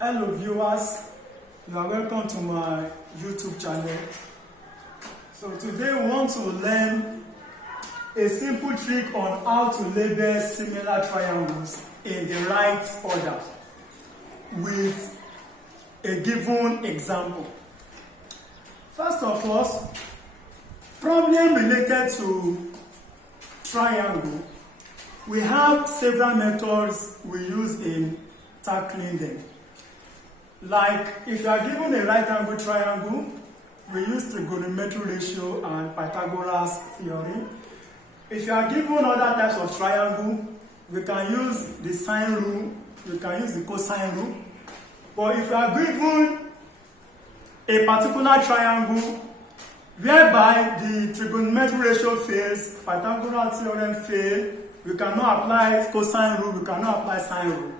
Hello viewers, you are welcome to my YouTube channel. So today we want to learn a simple trick on how to label similar triangles in the right order with a given example. First of all, problem related to triangle, we have several methods we use in tackling them. Like if you are given a right angle triangle, we use trigonometric ratio and Pythagoras theorem. If you are given other types of triangle, we can use the sine rule, we can use the cosine rule. But if you are given a particular triangle whereby the trigonometric ratio fails, Pythagoras theorem fails, we cannot apply cosine rule, we cannot apply sine rule.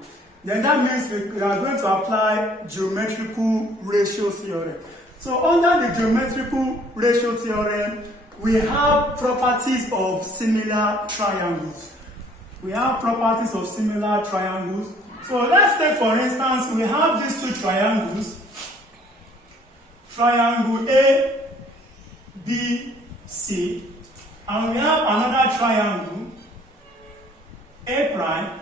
Then that means we are going to apply geometrical ratio theorem. So under the geometrical ratio theorem, we have properties of similar triangles. We have properties of similar triangles. So let's take for instance, we have these two triangles. Triangle A, B, C. And we have another triangle, A prime,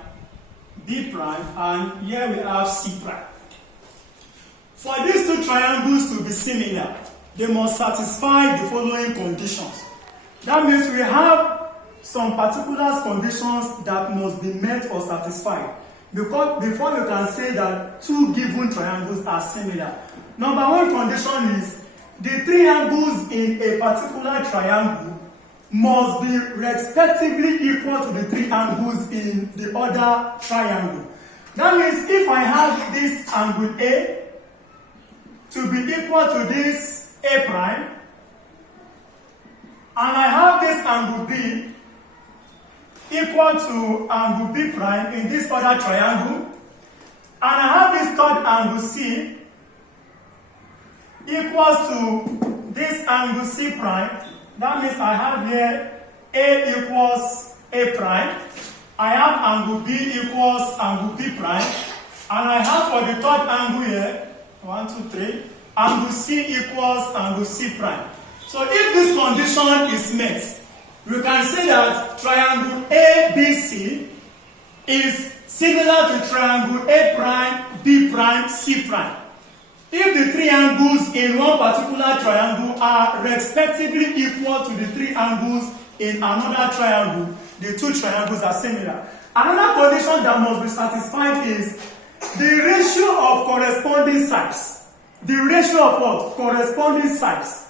B prime, and here we have C prime. For these two triangles to be similar, they must satisfy the following conditions. That means we have some particular conditions that must be met or satisfied before you can say that two given triangles are similar. Number one condition is the three angles in a particular triangle must be respectively equal to the three angles in the other triangle. That means if I have this angle A to be equal to this A prime, and I have this angle B equal to angle B prime in this other triangle, and I have this third angle C equals to this angle C prime, that means I have here A equals A prime, I have angle B equals angle B prime, and I have for the third angle here, 1, 2, 3, angle C equals angle C prime. So if this condition is met, we can say that triangle ABC is similar to triangle A prime, B prime, C prime. If the three angles in one particular triangle are respectively equal to the three angles in another triangle, the two triangles are similar. Another condition that must be satisfied is the ratio of corresponding sides. The ratio of what? Corresponding sides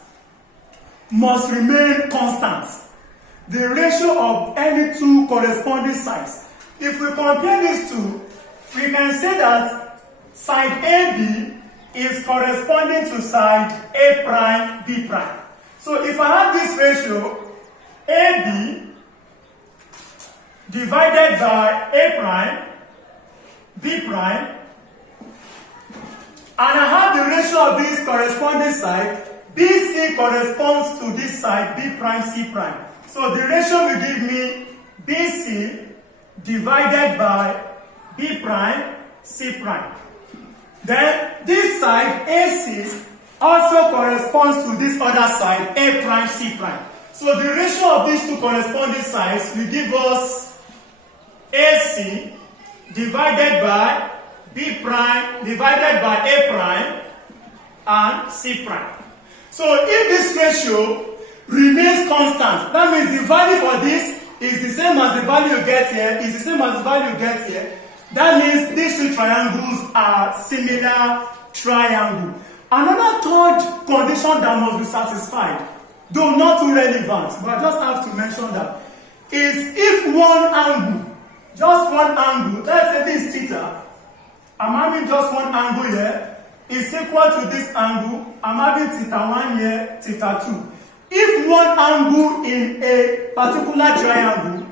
must remain constant. The ratio of any two corresponding sides. If we compare these two, we can say that side AB is corresponding to side A prime, B prime. So if I have this ratio, AB divided by A prime, B prime, and I have the ratio of this corresponding side, BC corresponds to this side, B prime, C prime. So the ratio will give me BC divided by B prime, C prime. Then this side, AC, also corresponds to this other side, A prime, C prime. So the ratio of these two corresponding sides will give us AC divided by B prime divided by A prime and C prime. So if this ratio remains constant, that means the value for this is the same as the value you get here, is the same as the value you get here. That means these two triangles are similar triangle. Another third condition that must be satisfied, though not too relevant, but I just have to mention that, is if one angle, just one angle, let's say this theta, I'm having just one angle here, is equal to this angle, I'm having theta 1 here, theta 2. If one angle in a particular triangle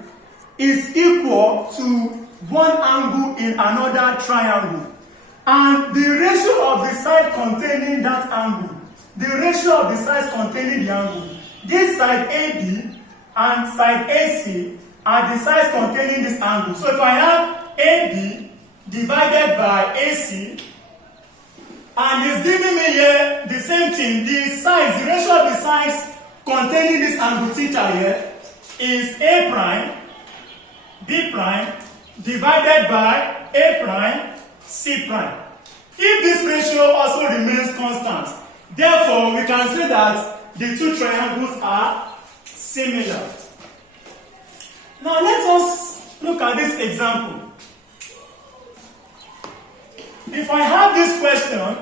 is equal to one angle in another triangle, and the ratio of the side containing that angle, the ratio of the sides containing the angle, this side AB and side AC are the sides containing this angle. So if I have AB divided by AC And it's giving me here the same thing. The size, the ratio of the sides containing this angle theta here is A prime, B prime, divided by A prime, C prime. If this ratio also remains constant, therefore we can say that the two triangles are similar. Now let us look at this example. If I have this question,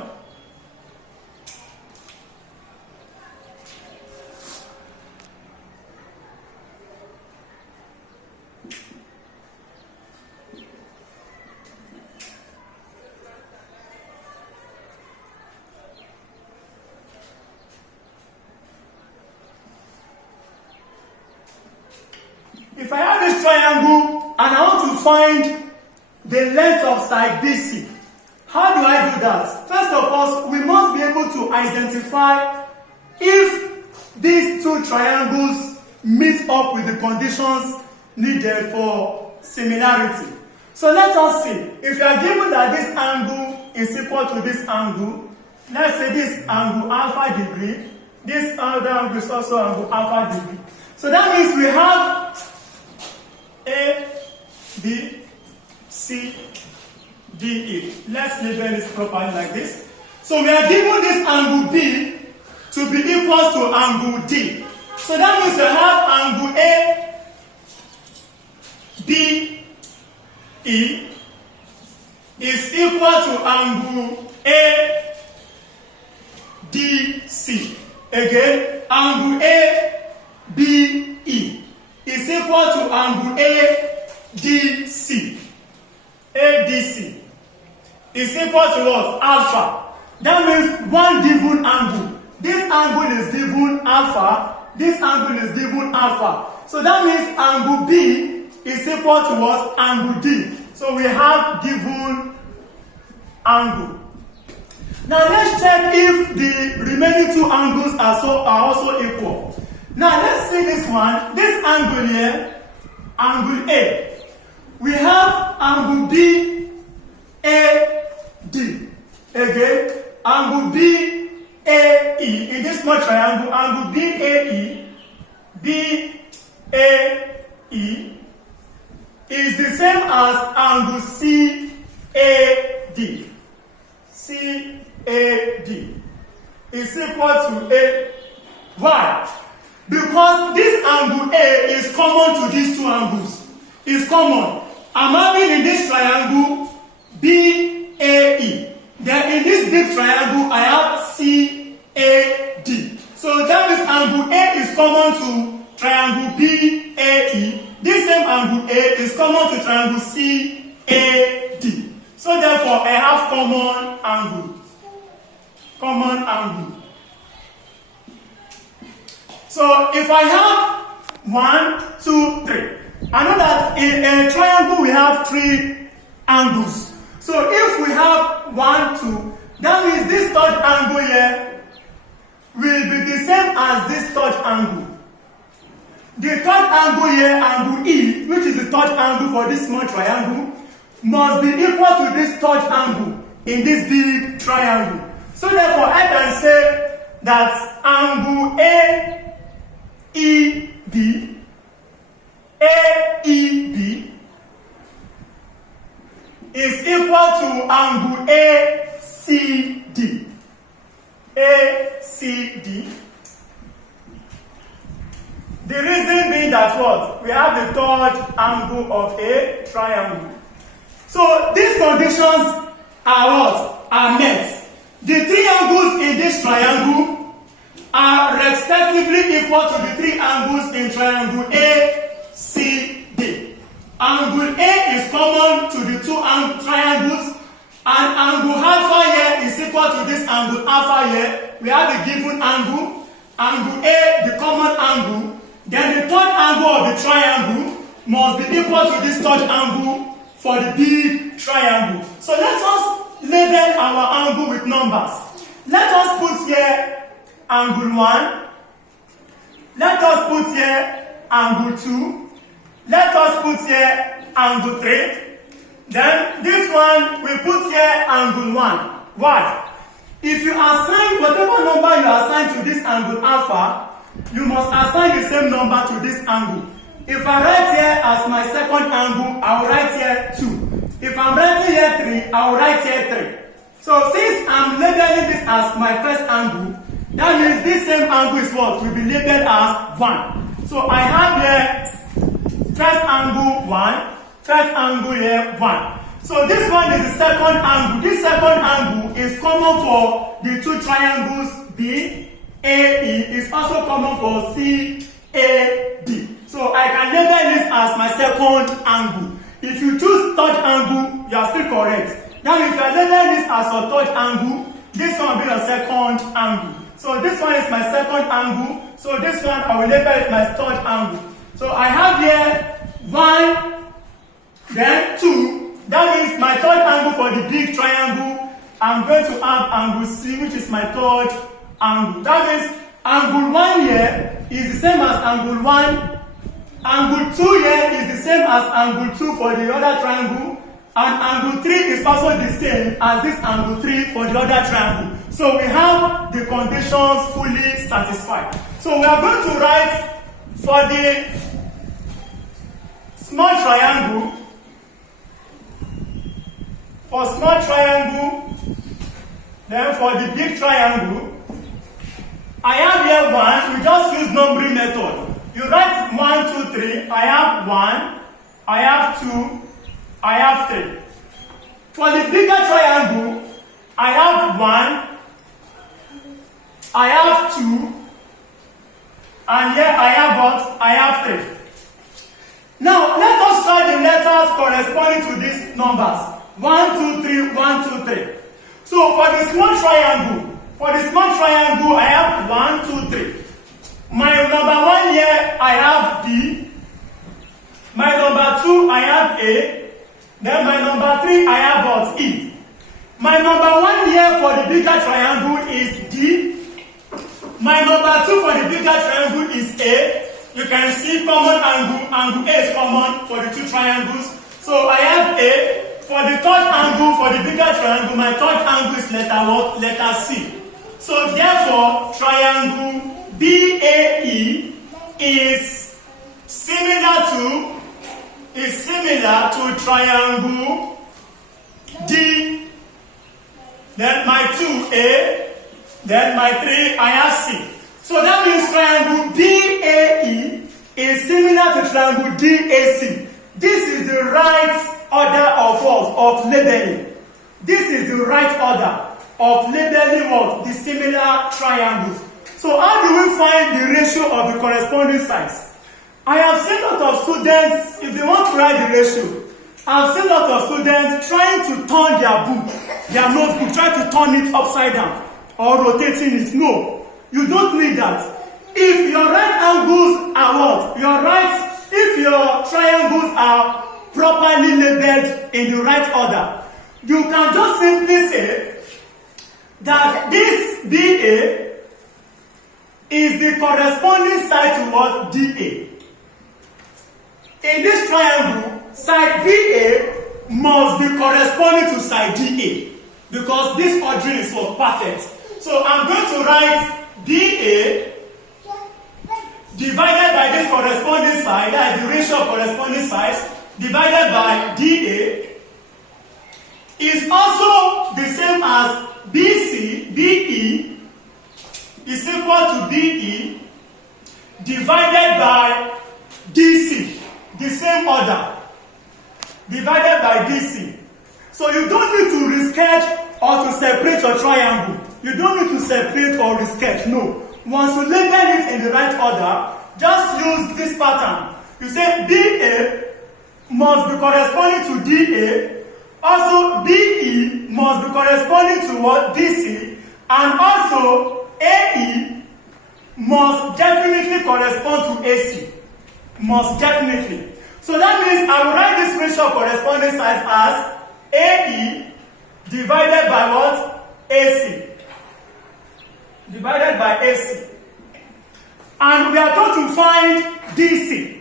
if I have this triangle and I want to find the length of side BC, how do I do that? First of all, we must be able to identify if these two triangles meet up with the conditions needed for similarity. So let us see. If you are given that this angle is equal to this angle, let's say this angle alpha degree, this other angle is also angle alpha degree. So that means we have A, B, C, D, E. Let's label this properly like this. So we are given this angle B to be equal to angle D. So that means we have angle A, B, E is equal to angle A, D, C. Again, angle A, B, E is equal to angle A, D, C. ADC is equal to what? Alpha. That means one given angle. This angle is given alpha. This angle is given alpha. So that means angle B is equal to what? Angle D. So we have given angle. Now let's check if the remaining two angles are also equal. Now let's see this one. This angle here, angle A. We have angle B, A, D. Again, angle B, A, E. In this small triangle, angle B, A, E, B, A, E is the same as angle C, A, D. C, A, D is equal to A. Why? Because this angle A is common to these two angles. It's common. I'm having in this triangle BAE. Then in this big triangle, I have CAD. So that means angle A is common to triangle BAE. This same angle A is common to triangle CAD. So therefore, I have common angle. Common angle. So if I have 1, 2, 3. I know that in a triangle we have 3 angles. So if we have 1, 2, that means this third angle here will be the same as this third angle. The third angle here, angle E, which is the third angle for this small triangle, must be equal to this third angle in this big triangle. So therefore I can say that angle AEB is equal to angle ACD. ACD. The reason being that what? We have the third angle of a triangle. So these conditions are what? Are met. The 3 angles in this triangle are respectively equal to the 3 angles in triangle ACD. Angle A is common to the 2 triangles, and angle alpha here is equal to this angle alpha here. We have a given angle, angle A, the common angle, then the third angle of the triangle must be equal to this third angle for the big triangle. So let us label our angle with numbers. Let us put here angle 1. Let us put here angle 2. Let us put here angle 3. Then this one we put here angle 1. Why? If you assign whatever number you assign to this angle alpha, you must assign the same number to this angle. If I write here as my second angle, I will write here 2. If I'm writing here 3, I will write here 3. So since I'm labeling this as my first angle, that means this same angle is what will be labeled as 1. So I have here first angle 1, first angle here 1. So this one is the second angle. This second angle is common for the two triangles B, A, E. It's also common for C, A, D. So I can label this as my second angle. If you choose third angle, you are still correct. Now if you are labeling this as your third angle, this one will be your second angle. So this one is my second angle. So this one I will label it my third angle. So I have here 1, then 2. That means my third angle for the big triangle, I'm going to have angle C, which is my third angle. That means angle 1 here is the same as angle 1. Angle 2 here is the same as angle 2 for the other triangle. And angle 3 is also the same as this angle 3 for the other triangle. So we have the conditions fully satisfied. So we are going to write for the small triangle. For small triangle, then for the big triangle, I have here 1. We just use numbering method. You write 1, 2, 3. I have 1. I have 2. I have 3. For the bigger triangle, I have 1. I have 2. And here I have what? I have 3. Now let us write the letters corresponding to these numbers. 1, 2, 3, 1, 2, 3. So for the small triangle, I have 1, 2, 3. My number 1 here, I have B. My number 2, I have A. Then my number 3, I have what? E. My number 1 here for the bigger triangle is D. My number 2 for the bigger triangle is A. You can see common angle. Angle A is common for the two triangles. So I have A. For the third angle, for the bigger triangle, my third angle is letter what? Letter C. So therefore, triangle BAE is similar to triangle D. Then my 2A, then my 3, I have C. So that means triangle BAE is similar to triangle DAC. This is the right order of labeling. This is the right order of labeling what? The similar triangles. So how do we find the ratio of the corresponding sides? I have seen a lot of students, if they want to write the ratio, I have seen a lot of students trying to turn their notebook, trying to turn it upside down or rotating it. No, you don't need that. If your right angles are what? If your triangles are properly labeled in the right order, you can just simply say that this BA is the corresponding side to what? DA. In this triangle, side BA must be corresponding to side DA because this ordering is what? Perfect. So I'm going to write BA divided by this corresponding side, that is the ratio of corresponding sides, divided by DA is also the same as BE is equal to BE divided by DC, the same order, divided by DC. So you don't need to resketch or to separate your triangle. You don't need to separate or resketch, no. Once you label it in the right order, just use this pattern. You say BA must be corresponding to DA, also BE must be corresponding to what? DC, and also AE must definitely correspond to AC. Must definitely. So that means I will write this ratio of corresponding sides as AE divided by what? AC. Divided by AC. And we are told to find DC,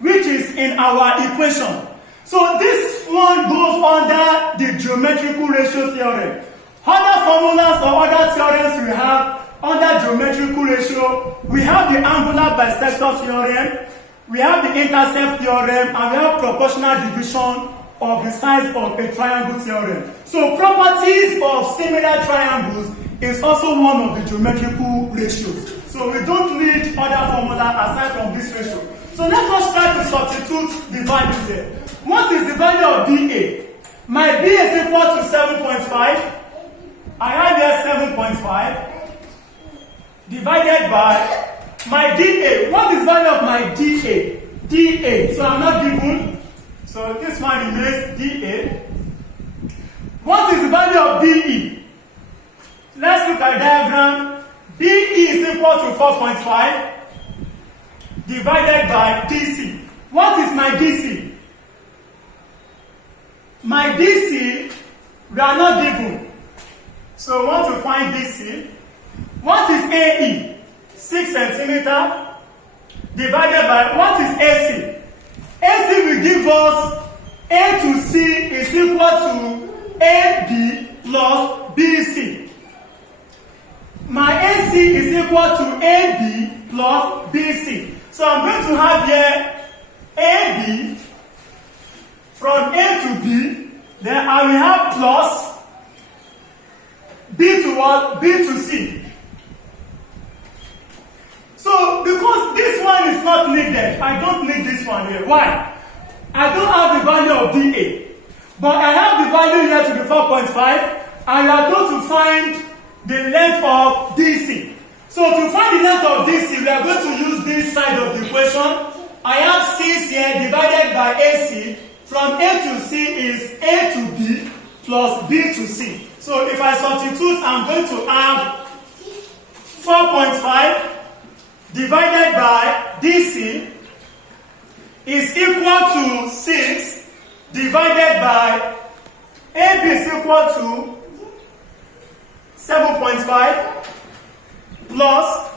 which is in our equation. So this one goes under the geometrical ratio theorem. Other formulas or other theorems we have under geometrical ratio, we have the angular bisector theorem, we have the intercept theorem, and we have proportional division of the sides of a triangle theorem. So properties of similar triangles is also one of the geometrical ratios. So we don't need other formula aside from this ratio. So let us try to substitute the values here. What is the value of dA? My B is equal to 7.5. I have here 7.5 divided by my dA. What is value of my dA? dA. So I'm not given. So this one remains dA. What is the value of BE? Let's look at the diagram. BE is equal to 4.5 divided by DC. What is my DC? My DC, we are not given. So we want to find DC. What is AE? 6 centimeter divided by, what is AC? AC will give us A to C is equal to AB plus BC. My AC is equal to AB plus BC. So I'm going to have here AB from A to B. Then I will have plus B to what? B to C. So because this one is not needed, I don't need this one here. Why? I don't have the value of dA. But I have the value here to the 4.5. And you are going to find the length of DC. So to find the length of DC, we are going to use this side of the equation. I have 6 here divided by AC. From A to C is A to B plus B to C. So if I substitute, I'm going to have 4.5 divided by DC is equal to 6 divided by AB is equal to 7.5 plus,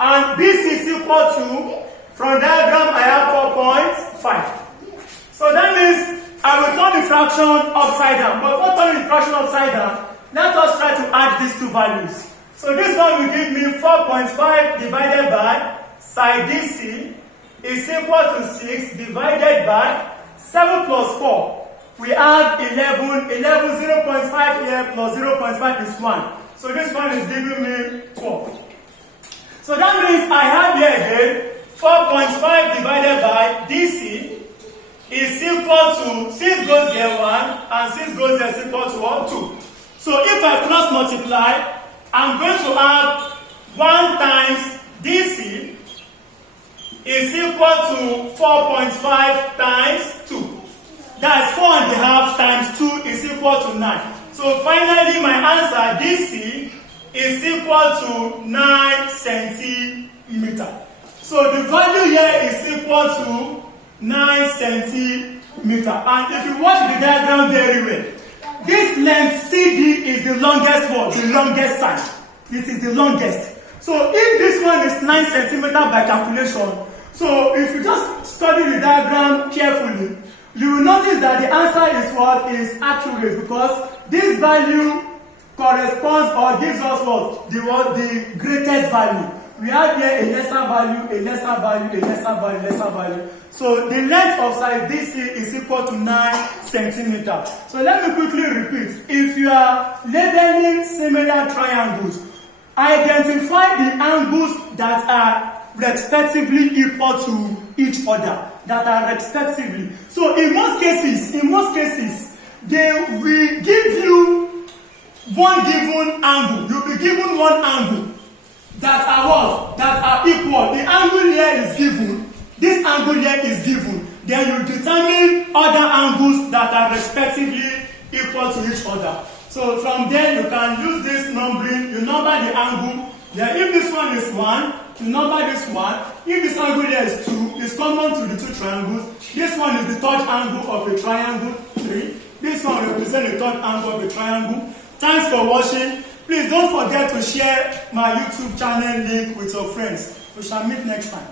and BC is equal to, from diagram I have 4.5. So that means I will turn the fraction upside down. But for turning the fraction upside down, let us try to add these two values. So this one will give me 4.5 divided by side DC is equal to 6 divided by 7 plus 4. We have 11. 0.5 here plus 0.5 is 1. So this one is giving me 12. So that means I have here again 4.5 divided by DC is equal to 6 goes here 1 and 6 goes here is equal to 1, 2. So if I cross multiply, I'm going to have 1 times DC is equal to 4.5 times 2. That's 4.5 times 2 is equal to 9. So finally my answer DC is equal to 9 centimeter. So the value here is equal to 9 centimeter. And if you watch the diagram very well, this length CD is the longest one, the longest side. It is the longest. So if this one is 9 centimeter by calculation, so if you just study the diagram carefully, you will notice that the answer is what is accurate, because this value corresponds or gives us what? The greatest value. We have here a lesser value, a lesser value, a lesser value, a lesser value. So the length of side DC is equal to 9 centimeters. So let me quickly repeat. If you are labeling similar triangles, identify the angles that are respectively equal to each other. That are respectively. So in most cases, they will give you one given angle. You'll be given one angle that are what? That are equal. The angle here is given. This angle here is given. Then you determine other angles that are respectively equal to each other. So from there you can use this numbering. You number the angle. Then if this one is 1, you number this one. If this angle here is 2, it's common to the two triangles. This one is the third angle of a triangle, 3. This one represents the third angle of a triangle. Thanks for watching. Please don't forget to share my YouTube channel link with your friends. We shall meet next time.